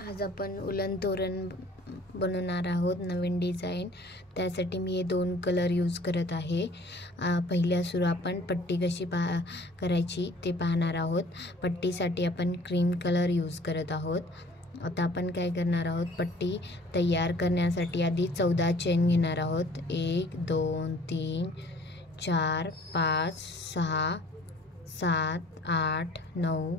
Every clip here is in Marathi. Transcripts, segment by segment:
आज आपण उलन तोरण बनवणार आहोत, नवीन डिझाईन। त्यासाठी मी हे दोन कलर यूज करत आहे। पहिल्या सुरू आपण पट्टी कशी करायची ते पाहणार आहोत। पट्टीसाठी आपण क्रीम कलर यूज करत आहोत। आता आपण काय करणार आहोत, पट्टी तयार करण्यासाठी आधी 14 चेन घेणार आहोत। 1 2 3 4 5 6 7 8 9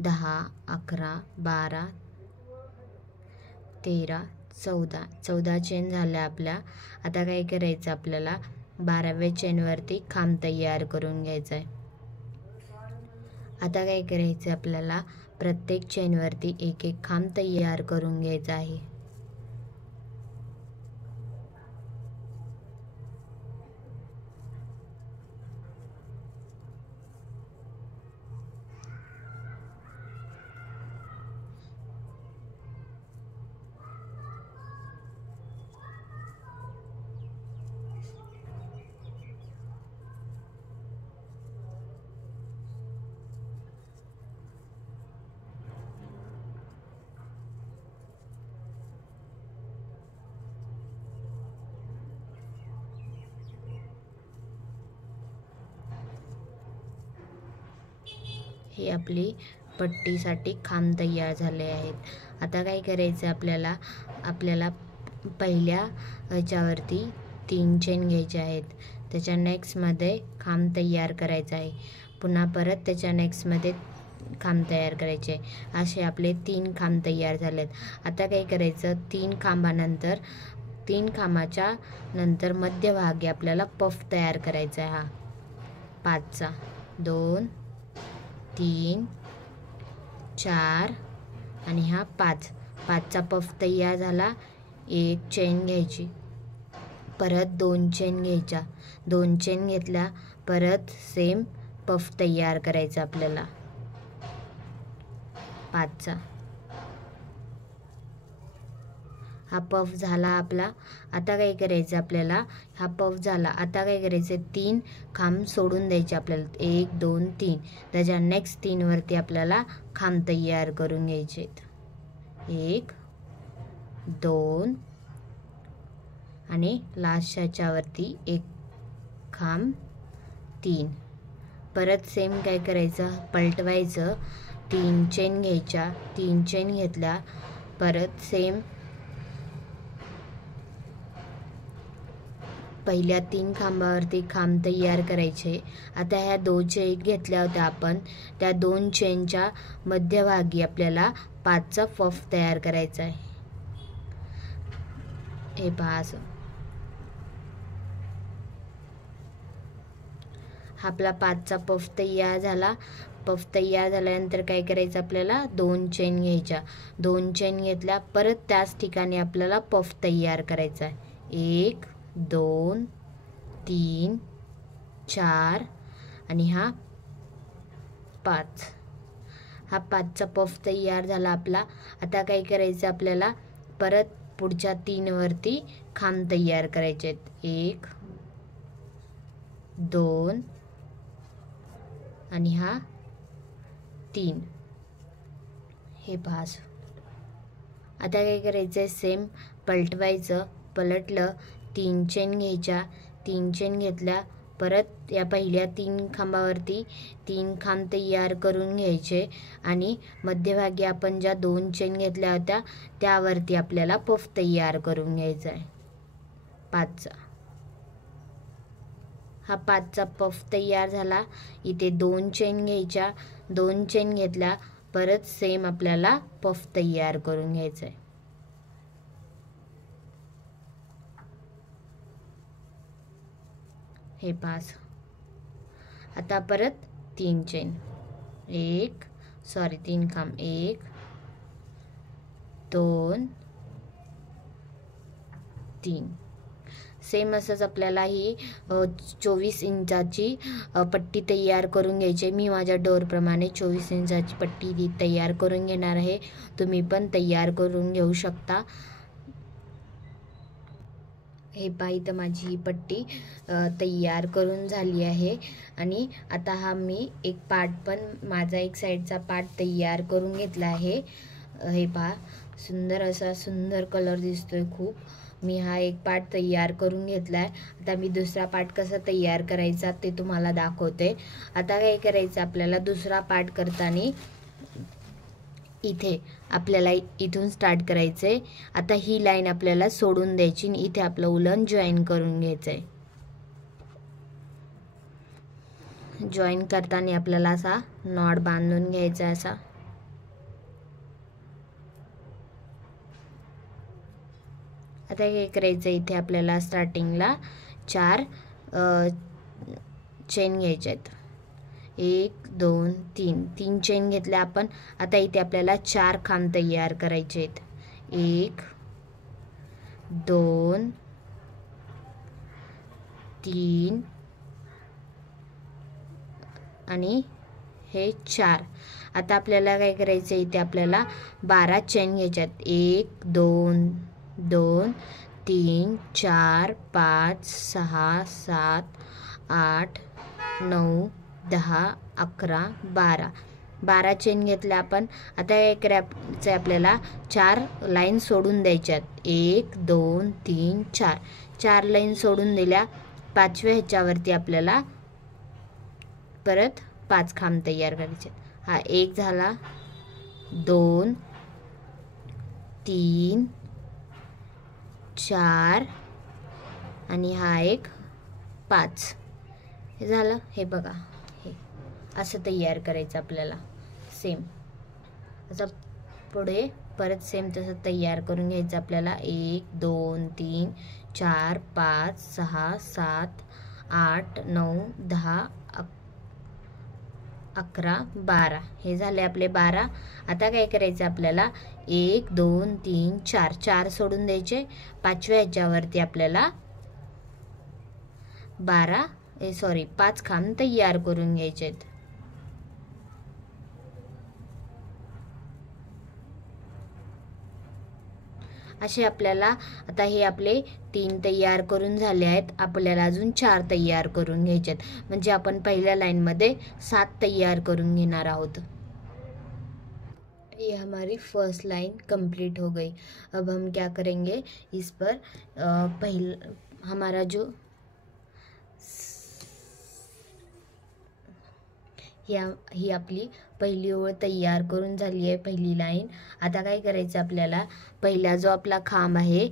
10 11 12 13 14 चेन झाल्या आपल्या। आता काय करायचं, आपल्याला 12व्या चेनवरती खांब तयार करून घ्यायचा आहे। आता काय करायचं, आपल्याला प्रत्येक चेनवरती एक एक खांब तयार करून घ्यायचा आहे। हे आपली पट्टीसाठी खांब तयार झाले आहेत। आता काय करायचं, आपल्याला पहिल्या ह्याच्यावरती 3 चेन घ्यायचे आहेत। त्याच्या नेक्स्ट मध्ये खांब तयार करायचा आहे। पुन्हा परत त्याच्या नेक्स्ट मध्ये खांब तयार करायचे। असे आपले 3 खांब तयार झालेत। आता काय करायचं, 3 खांबानंतर 3 खांबाच्या नंतर मध्यभागी आपल्याला पफ तयार करायचा आहे। हा 5चा 2 3 4 आणि हा 5चा पफ तयार झाला। 1 चेन घ्यायची, परत 2 चेन घ्यायच्या, 2 चेन घेतल्या, परत सेम पफ तयार करायचा आपल्याला 5चा। हा पफ झाला आपला। आता काय करायचं, आपल्याला हा पफ झाला। आता काय करायचं, 3 खांब सोडून द्यायचे आपल्याला। 1 2 3 त्याच्या नेक्स्ट 3 वरती आपल्याला खांब तयार करून घ्यायचे। 1 2 आणि लास्टच्या वरती एक खांब 3। परत सेम काय करायचं, पलटवायचं। 3 चेन घ्यायच्या, 3 चेन घेतल्या, परत सेम पहिल्या 3 खांबावरती खांब तयार करायचे। आता ह्या 2 चेन घेतल्या होत्या आपण, त्या 2 चेनच्या मध्यभागी आपल्याला 5चा पफ तयार करायचा आहे। हे पहा, असं आपला 5चा पफ तयार झाला। पफ तयार झाल्यानंतर काय करायचं, आपल्याला 2 चेन घ्यायच्या, 2 चेन घेतल्या, परत त्याच ठिकाणी आपल्याला पफ तयार करायचा आहे। 1 2 3 4 आणि हा 5। हा 5चा पफ तयार झाला आपला। आता काय करायचं, आपल्याला परत पुढच्या 3 वरती खांब तयार करायचे आहेत। 1 2 आणि हा 3। हे पहा, आता काय करायचं, सेम पलटवायचं। पलटलं, 3 चेन घ्यायच्या, 3 चेन घेतल्या, परत या पहिल्या 3 खांबावरती 3 खांब तयार करून घ्यायचे आणि मध्यभागी आपण ज्या 2 चेन घेतल्या होत्या त्यावरती आपल्याला पफ तयार करून घ्यायचा आहे 5चा। हा 5चा पफ तयार झाला। इथे 2 चेन घ्यायच्या, 2 चेन घेतल्या, परत सेम आपल्याला पफ तयार करून घ्यायचा आहे। हे 5। आता परत 3 चेन, 3 खांब, 1 2 3। सेम असंच आपल्याला ही 24 इंचाची पट्टी तयार करून घ्यायची। मी माझ्या डोरप्रमाणे 24 इंचाची पट्टी तयार करून घेणार आहे। तुम्ही पण तयार करून घेऊ शकता। हे पहा, इथं माझी ही पट्टी तयार करून झाली आहे। आणि आता हा मी एक पार्ट पण, माझा एक साईडचा पार्ट तयार करून घेतला आहे। हे पहा सुंदर असा सुंदर कलर दिसतोय खूप. मी हा एक पार्ट तयार करून घेतलाय. आता मी दुसरा पार्ट कसा तयार करायचा ते तुम्हाला दाखवते. आता काय करायचं आपल्याला दुसरा पार्ट करताना इथे आपल्याला इथून स्टार्ट करायचंय. आता ही लाईन आपल्याला सोडून द्यायची आणि इथे आपलं उलन जॉईन करून घ्यायचंय. जॉईन करताना आपल्याला असा नॉट बांधून घ्यायचा असा. आता काय करायचं इथे आपल्याला स्टार्टिंगला 4 चेन घ्यायचे आहेत. 1 2 3 चेन घेतल्या आपण. आता इथे आपल्याला 4 खांब तयार करायचे आहेत. 1 2 3 आणि हे 4. आता आपल्याला काय करायचं इथे आपल्याला 12 चेन घ्यायच्यात. 1 2 2 3 4 5 6 7 8 9 10 11 12 चेन घेतल्या आपण. आता काय करायचं आपल्याला 4 लाईन सोडून द्यायच्यात. 1 2 3 4 लाईन सोडून दिल्या. 5व्या ह्याच्यावरती आपल्याला परत 5 खांब तयार करायचे. हा 1 झाला, 2 3 4 आणि हा एक 5. हे झालं. हे बघा हे असं तयार करायचं आपल्याला. सेम असं पुढे परत सेम तसं तयार करून घ्यायचं आपल्याला. 1 2 3 4 5 6 7 8 9 10 11 12. हे झाले आपले 12. आता काय करायचं आपल्याला 1 2 3 4 सोडून द्यायचे. 5व्या ह्याच्यावरती आपल्याला 5 खांब तयार करून घ्यायचे आहेत. असे आपल्याला आता हे आपले 3 तयार करून झाले आहेत. आपल्याला अजून 4 तयार करून घ्यायचे आहेत. म्हणजे आपण पहिल्या लाइन मध्ये 7 तयार करून घेणार आहोत. ये हमारी फर्स्ट लाइन कंप्लीट हो गई. अब हम क्या करेंगे इस पर हमारा जो ही आपली पहिली ओळ तयार करून झाली आहे, पहिली लाईन. आता काय करायचं आपल्याला पहिला जो आपला खांब आहे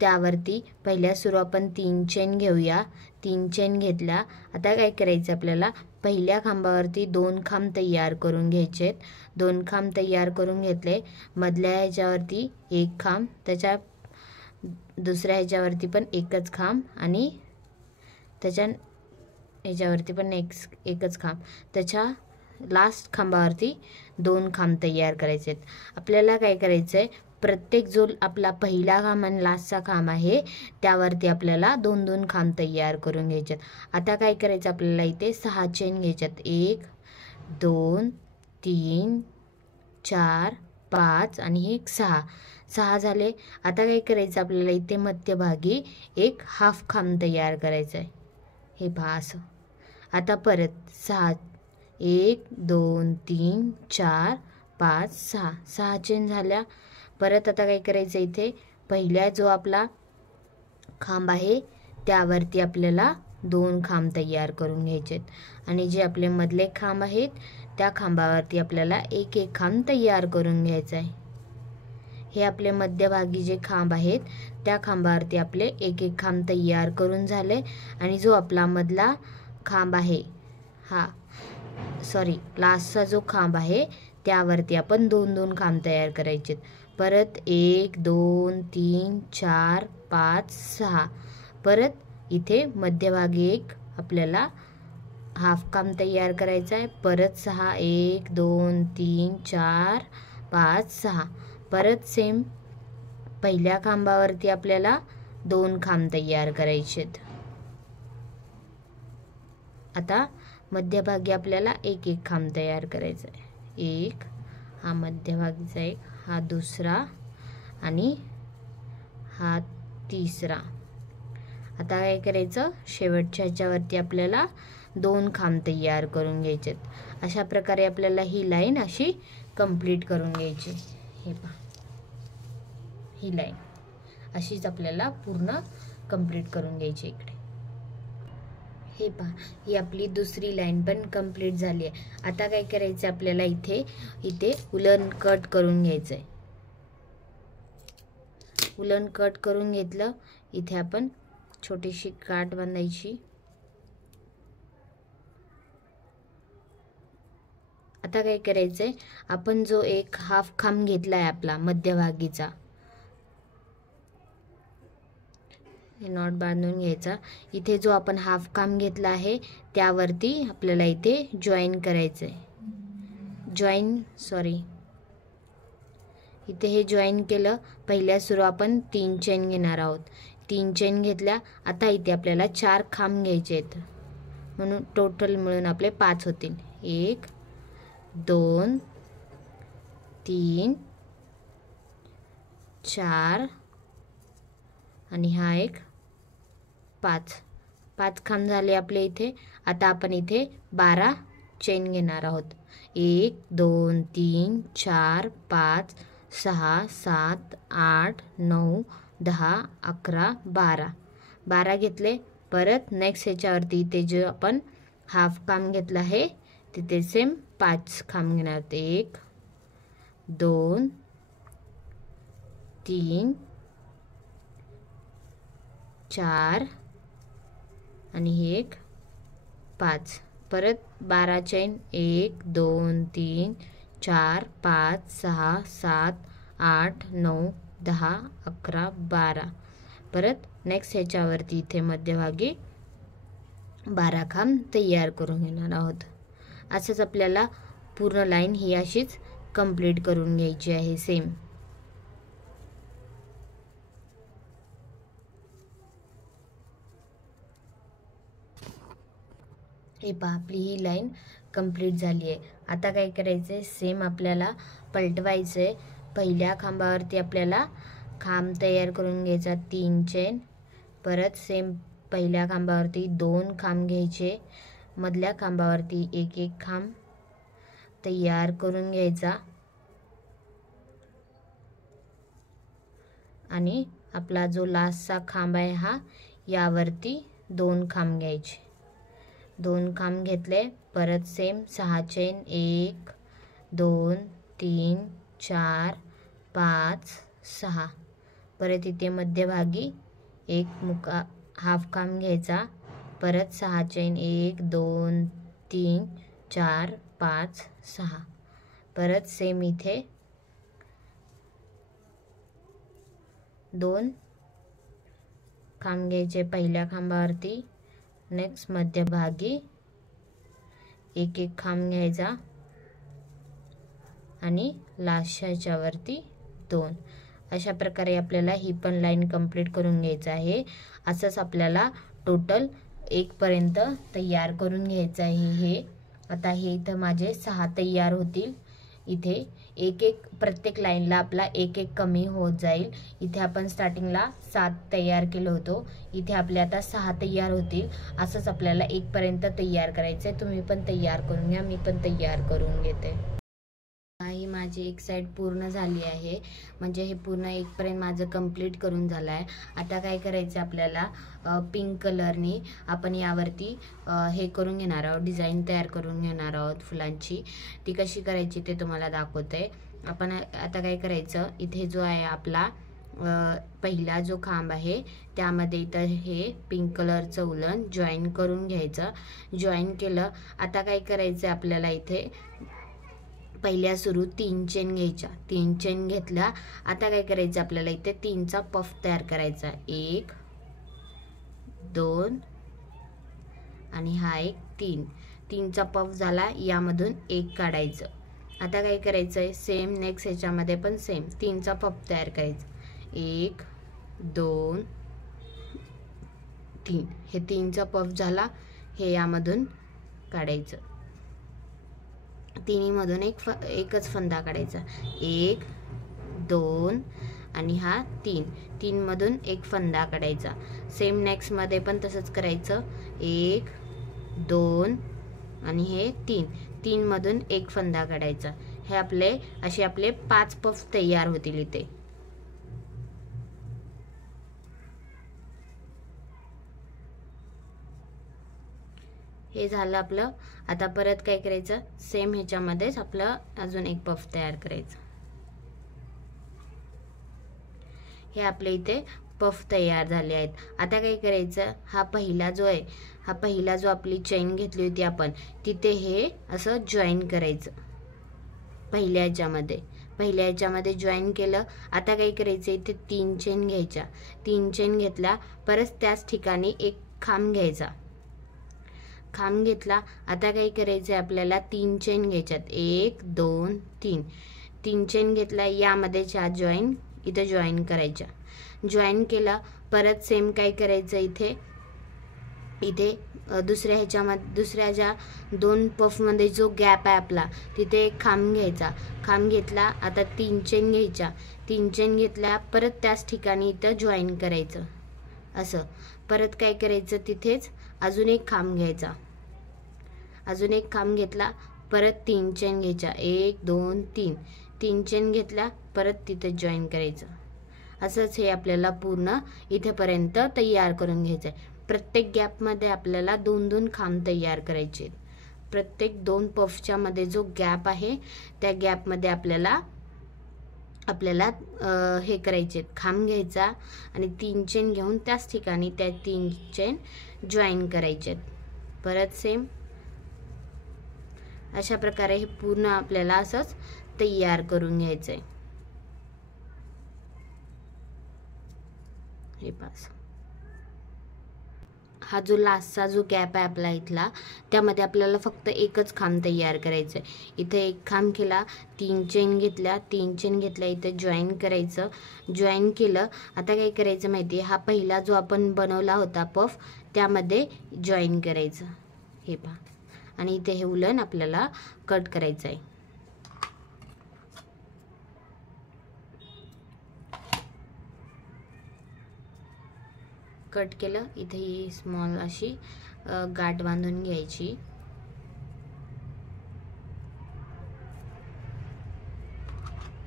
त्यावरती पहिल्या सुरू आपण 3 चेन घेऊया. 3 चेन घेतल्या. आता काय करायचं आपल्याला पहिल्या खांबावरती 2 खांब तयार करून घ्यायचे. 2 खांब तयार करून घेतले. मधल्या ह्याच्यावरती 1 खांब, त्याच्या दुसऱ्या ह्याच्यावरती पण एकच खांब आणि त्याच्या ह्याच्यावरती पण एकच खांब. त्याच्या लास्ट खांबावरती 2 खांब तयार करायचे आहेत. आपल्याला काय करायचं आहे प्रत्येक जो आपला पहिला खांब आणि लास्टचा खांब आहे त्यावरती आपल्याला 2-2 खांब तयार करून घ्यायचे आहेत. आता काय करायचं आपल्याला इथे 6 चेन घ्यायच्यात. 1 2 3 4 5 आणि एक 6 झाले. आता काय करायचं आपल्याला इथे मध्यभागी एक हाफ खांब तयार करायचं आहे. हे पहा असं. आता परत 6 1 2 3 4 5 6 चेन झाल्या. परत आता काय करायचं इथे पहिला जो आपला खांब आहे त्यावरती आपल्याला 2 खांब तयार करून घ्यायचे आणि जे आपले मधले खांब आहेत त्या खांबावरती आपल्याला एक खांब तयार करून घ्यायचा आहे. हे आपले मध्यभागी जे खांब आहेत त्या खांबावरती आपले एक खांब तयार करून झाले आणि जो आपला मधला खांब आहे लास्टचा जो खांब आहे त्यावरती आपण 2-2 खांब तयार करायचे. परत 1 2 3 4 5 6. परत इथे मध्यभागी एक आपल्याला हाफ खांब तयार करायचा आहे. परत 6 1 2 3 4 5 6. परत सेम पहिल्या खांबावरती आपल्याला 2 खांब तयार करायचे. आता मध्यभागी आपल्याला एक खांब तयार करायचा आहे. एक हा मध्यभागीचा, एक हा दुसरा आणि हा तिसरा. आता काय करायचं शेवटच्या ह्याच्यावरती आपल्याला 2 खांब तयार करून घ्यायचे. अशा प्रकारे आपल्याला ही लाईन अशी कंप्लीट करून घ्यायची. हे पहा, ही लाईन अशीच आपल्याला पूर्ण कंप्लीट करून घ्यायची इकडे. हे पहा, ही आपली दुसरी लाईन पण कंप्लीट झाली आहे. आता काय करायचं आपल्याला, इथे उलन कट करून घ्यायचं आहे. उलन कट करून घेतलं, इथे आपण छोटीशी काठ बांधायची. आता काय करायचंय, आपण जो एक हाफ खांब घेतलाय आपला मध्यभागीचा, हे नॉट बांधून घ्यायचा. इथे जो आपण हाफ खांब घेतला आहे त्यावरती आपल्याला इथे जॉईन करायचंय. इथे हे जॉईन केलं. पहिल्या सुरू आपण 3 चेन घेणार आहोत. 3 चेन घेतल्या. आता इथे आपल्याला 4 खांब घ्यायचे आहेत, म्हणून टोटल मिळून आपले 5 होतील. 1 2 3 4 आणि हा एक 5 खांब झाले आपले इथे. आता आपण इथे 12 चेन घेणार आहोत. 1 2 3 4 5 6 7 8 9 10 11 12 घेतले. परत नेक्स्ट ह्याच्यावरती इथे जे आपण हाफ खांब घेतला आहे तिथे सेम 5 खांब घेणार. 1 2 3 4 आणि हे एक 5. परत 12 चेन. 1 2 3 4 5 6 7 8 9 10 11 12. परत नेक्स्ट ह्याच्यावरती इथे मध्यभागी 12 खांब तयार करून घेणार आहोत. असंच आपल्याला पूर्ण लाईन ही अशीच कंप्लीट करून घ्यायची आहे सेम. हे पहा, आपली ही लाईन कंप्लीट झाली आहे. आता काय करायचं आहे, सेम आपल्याला पलटवायचं आहे. पहिल्या खांबावरती आपल्याला खांब तयार करून घ्यायचा 3 चेन. परत सेम पहिल्या खांबावरती 2 खांब घ्यायचे. मधल्या खांबावरती 1 खांब तयार करून घ्यायचा आणि आपला जो लास्टचा खांब आहे हा, यावरती 2 खांब घ्यायचे. 2 खांब घेतले. परत सेम 6 चेन. 1 2 3 4 5 6. परत इथे मध्यभागी एक हाफ खांब घ्यायचा. परत 6 चेन. 1 2 3 4 5 6. परत सेम इथे 2 खांब घ्यायचे पहिल्या खांबावरती. नेक्स्ट मध्यभागी 1 खांब घ्यायचा आणि लास्टच्या ह्याच्यावरती 2. अशा प्रकारे आपल्याला ही पण लाईन कंप्लीट करून घ्यायचं आहे. असंच आपल्याला टोटल 1 पर्यंत तयार करून घ्यायचं आहे हे. आता हे इथं माझे 6 तयार होतील. इथे एक प्रत्येक लाईनला आपला 1 कमी होत जाईल. इथे आपण स्टार्टिंगला 7 तयार केलं होतं, इथे आपले आता 6 तयार होतील. असंच आपल्याला 1 पर्यंत तयार करायचं आहे. तुम्ही पण तयार करून घ्या, मी पण तयार करून घेते. ही माझी एक साईड पूर्ण झाली आहे, म्हणजे हे पूर्ण 1 पर्यंत माझं कंप्लीट करून झालं आहे. आता काय करायचं आपल्याला, पिंक कलरनी आपण यावरती हे करून घेणार आहोत, डिझाईन तयार करून घेणार आहोत फुलांची. ती कशी करायची ते तुम्हाला दाखवते. आपण आता काय करायचं, इथे जो आहे आपला पहिला जो खांब आहे त्यामध्ये इथं हे पिंक कलरचं उलन जॉईन करून घ्यायचं. जॉईन केलं. आता काय करायचं आपल्याला, इथे पहिल्या सुरू 3 चेन घ्यायच्या. 3 चेन घेतल्या. आता काय करायचं आपल्याला, इथे 3चा पफ तयार करायचा. 1 2 आणि हा एक 3. 3चा पफ झाला. यामधून 1 काढायचं. आता काय करायचं आहे, सेम नेक्स्ट ह्याच्यामध्ये पण सेम 3चा पफ तयार करायचा. 1 2 3. हे 3चा पफ झाला. हे यामधून काढायचं. तिन्हीमधून एकच फंदा काढायचा. 1 2 आणि हा 3. 3 मधून 1 फंदा काढायचा. सेम नेक्स्ट मध्ये पण तसंच करायचं. 1 2 आणि हे 3. 3 मधून 1 फंदा काढायचा. हे असे आपले 5 पफ तयार होतील इथे. हे झालं आपलं. आता परत काय करायचं, सेम ह्याच्यामध्येच आपलं अजून एक पफ तयार करायचं. हे आपले इथे पफ तयार झाले आहेत. आता काय करायचं, हा पहिला जो आपली चेन घेतली होती आपण तिथे हे असं जॉईन करायचं. पहिल्या ह्याच्यामध्ये जॉईन केलं. आता काय करायचं, इथे 3 चेन घ्यायच्या. 3 चेन घेतल्या, परत त्याच ठिकाणी एक खांब घ्यायचा. खांब घेतला. आता काय करायचं, आपल्याला 3 चेन घ्यायच्यात. 1 2 3. 3 चेन घेतला, यामध्ये इथे जॉईन करायच्या. जॉईन केला. परत सेम काय करायचं, इथे दुसऱ्या ज्या 2 पफ मध्ये जो गॅप आहे आपला तिथे एक खांब घ्यायचा. खांब घेतला. आता 3 चेन घ्यायच्या. 3 चेन घेतल्या, परत त्याच ठिकाणी इथं जॉईन करायचं. असं परत काय करायचं, तिथेच अजून एक खांब घ्यायचा. अजून एक खांब घेतला, परत 3 चेन घ्यायच्या. 1 2 3. 3 चेन घेतल्या, परत तिथे जॉईन करायचं. असंच हे आपल्याला पूर्ण इथेपर्यंत तयार करून घ्यायचं आहे. प्रत्येक गॅपमध्ये आपल्याला 2-2 खांब तयार करायचे. प्रत्येक 2 पफच्या मध्ये जो गॅप आहे त्या गॅपमध्ये आपल्याला हे करायचे, खांब घ्यायचा आणि 3 चेन घेऊन त्याच ठिकाणी त्या 3 चेन जॉईन करायचे. परत सेम अशा प्रकारे हे पूर्ण आपल्याला असंच तयार करून घ्यायचंय. हे पास हा जो लास्टचा जो गॅप आहे आपला इथला, त्यामध्ये आपल्याला फक्त एकच खांब तयार करायचं आहे. इथे एक खांब केला, 3 चेन घेतल्या. 3 चेन घेतल्या, इथे जॉईन करायचं. जॉईन केलं. आता काय करायचं माहिती आहे, हा पहिला जो आपण बनवला होता पफ त्यामध्ये जॉईन करायचं. हे पहा. आणि इथे हे उलन आपल्याला कट करायचं आहे. कट केलं. इथे ही स्मॉल अशी गाठ बांधून घ्यायची.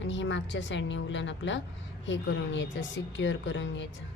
आणि हे मागच्या साईडने उलन आपलं हे करून घ्यायचं, सिक्युअर करून घ्यायचं.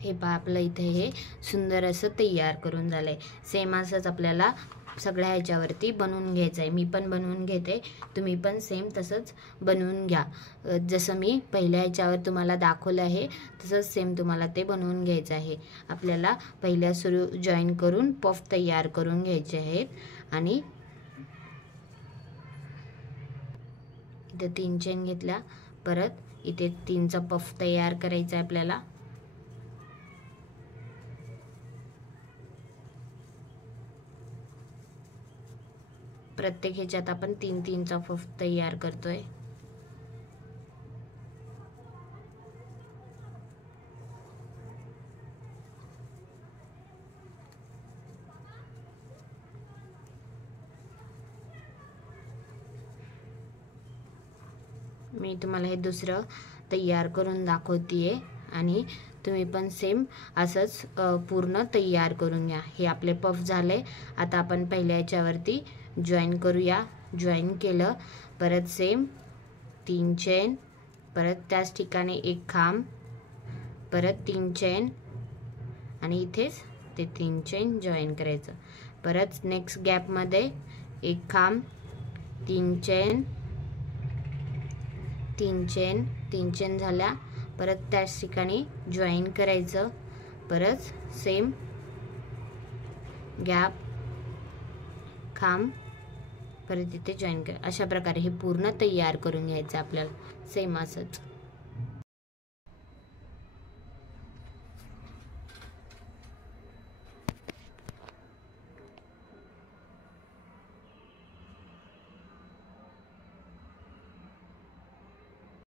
हे पहा, आपलं इथे हे सुंदर असं तयार करून झालंय. सेम असंच आपल्याला सगळ्या ह्याच्यावरती बनवून घ्यायचं आहे. मी पण बनवून घेते, तुम्ही पण सेम तसंच बनवून घ्या. जसं मी पहिल्या ह्याच्यावर तुम्हाला दाखवलं आहे तसंच सेम तुम्हाला ते बनवून घ्यायचं आहे. आपल्याला पहिल्या सुरू जॉईन करून पफ तयार करून घ्यायचे आहेत. आणि इथे 3 चेन घेतल्या, परत इथे 3चा पफ तयार करायचा आहे आपल्याला. प्रत्येक ह्याच्यात आपण 3-3चा पफ तयार करतोय. मी तुम्हाला हे दुसरं तयार करून दाखवतेय आणि तुम्ही पण सेम असंच पूर्ण तयार करून घ्या. हे आपले पफ झाले. आता आपण पहिल्या ह्याच्यावरती जॉईन करूया. जॉईन केलं, परत सेम 3 चेन, परत त्याच ठिकाणी एक खांब, परत 3 चेन आणि इथेच ते 3 चेन जॉईन करायचं. परत नेक्स्ट गॅपमध्ये एक खांब, 3 चेन, 3 चेन, 3 चेन झाल्या, परत त्याच ठिकाणी जॉईन करायचं. परत सेम गॅप, खांब, परत इथे जॉईन करा. अशा प्रकारे हे पूर्ण तयार करून घ्यायचं आपल्याला सेम असंच.